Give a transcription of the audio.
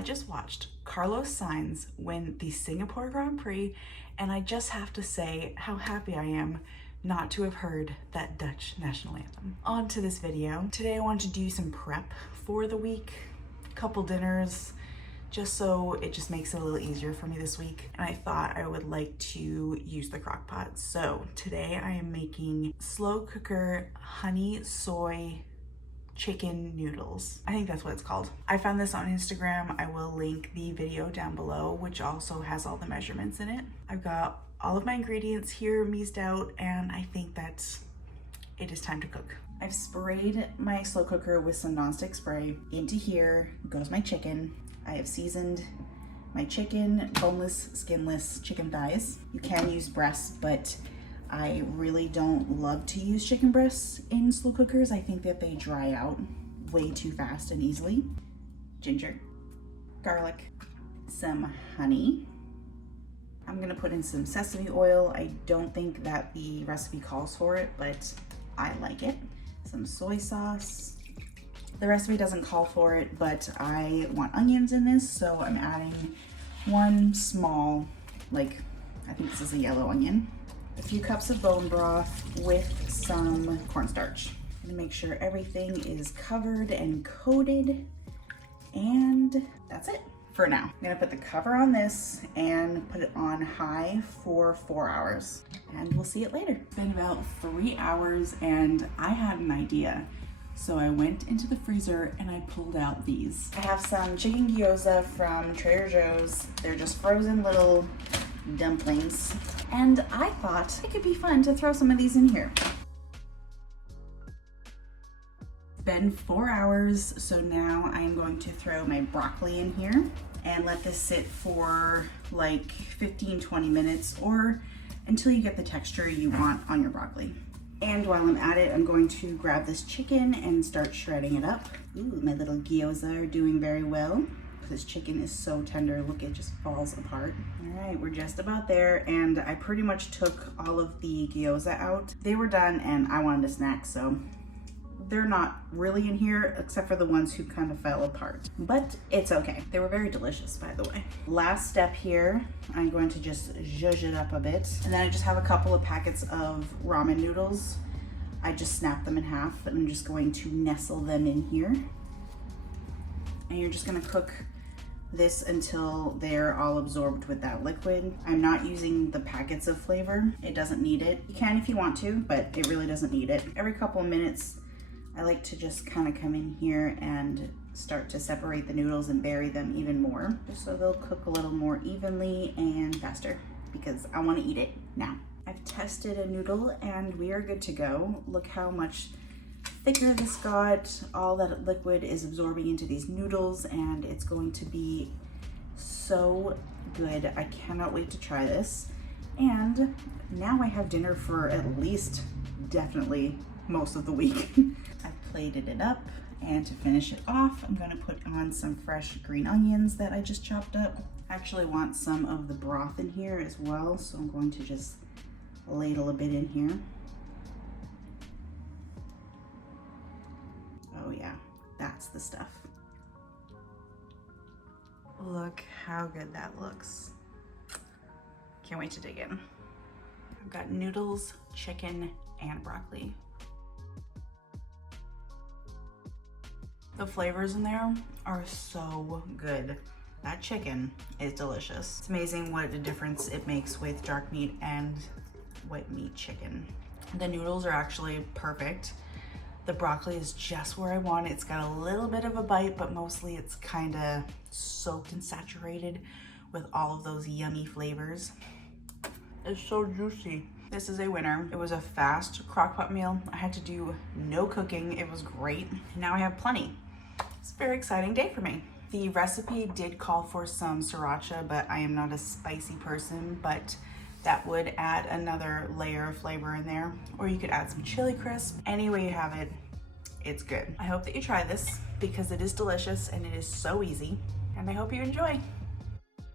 I just watched Carlos Sainz win the Singapore Grand Prix, and I just have to say how happy I am not to have heard that Dutch national anthem. On to this video. Today I want to do some prep for the week, couple dinners, just so it just makes it a little easier for me this week. And I thought I would like to use the crock pot. So today I am making slow cooker honey soy chicken noodles. I think that's what it's called. I found this on Instagram. I will link the video down below, which also has all the measurements in it. I've got all of my ingredients here meased out, and I think that it is time to cook. I've sprayed my slow cooker with some nonstick spray. Into here goes my chicken. I have seasoned my chicken, boneless, skinless chicken thighs. You can use breasts, but I really don't love to use chicken breasts in slow cookers. I think that they dry out way too fast and easily. Ginger, garlic, some honey. I'm gonna put in some sesame oil. I don't think that the recipe calls for it, but I like it. Some soy sauce. The recipe doesn't call for it, but I want onions in this, so I'm adding one small, I think this is a yellow onion. A few cups of bone broth with some cornstarch. I'm gonna make sure everything is covered and coated, and that's it for now. I'm gonna put the cover on this and put it on high for 4 hours, and we'll see it later. It's been about 3 hours and I had an idea. So I went into the freezer and I pulled out these. I have some chicken gyoza from Trader Joe's. They're just frozen little dumplings. And I thought it could be fun to throw some of these in here. It's been 4 hours, so now I'm going to throw my broccoli in here and let this sit for like 15-20 minutes or until you get the texture you want on your broccoli. And while I'm at it, I'm going to grab this chicken and start shredding it up. Ooh, my little gyoza are doing very well. This chicken is so tender, look, it just falls apart. All right, we're just about there, and I pretty much took all of the gyoza out. They were done and I wanted a snack, so they're not really in here except for the ones who kind of fell apart. But it's okay. They were very delicious, by the way. Last step here, I'm going to just zhuzh it up a bit. And then I just have a couple of packets of ramen noodles. I just snapped them in half and I'm just going to nestle them in here. And you're just gonna cook this until they're all absorbed with that liquid. I'm not using the packets of flavor. It doesn't need it. You can if you want to, but it really doesn't need it. Every couple of minutes, I like to just kind of come in here and start to separate the noodles and bury them even more, just so they'll cook a little more evenly and faster, because I want to eat it now. I've tested a noodle and we are good to go. Look how much thicker this got. All that liquid is absorbing into these noodles and it's going to be so good. I cannot wait to try this. And now I have dinner for at least definitely most of the week. I've plated it up, and to finish it off, I'm gonna put on some fresh green onions that I just chopped up. I actually want some of the broth in here as well, so I'm going to just ladle a bit in here. Oh yeah, that's the stuff. Look how good that looks. Can't wait to dig in. I've got noodles, chicken, and broccoli. The flavors in there are so good. That chicken is delicious. It's amazing what a difference it makes with dark meat and white meat chicken. The noodles are actually perfect. The broccoli is just where I want it. It's got a little bit of a bite, but mostly it's kind of soaked and saturated with all of those yummy flavors. It's so juicy. This is a winner. It was a fast crock pot meal. I had to do no cooking. It was great. Now I have plenty. It's a very exciting day for me. The recipe did call for some sriracha, but I am not a spicy person, but that would add another layer of flavor in there. Or you could add some chili crisp. Any way you have it, it's good. I hope that you try this because it is delicious and it is so easy, and I hope you enjoy.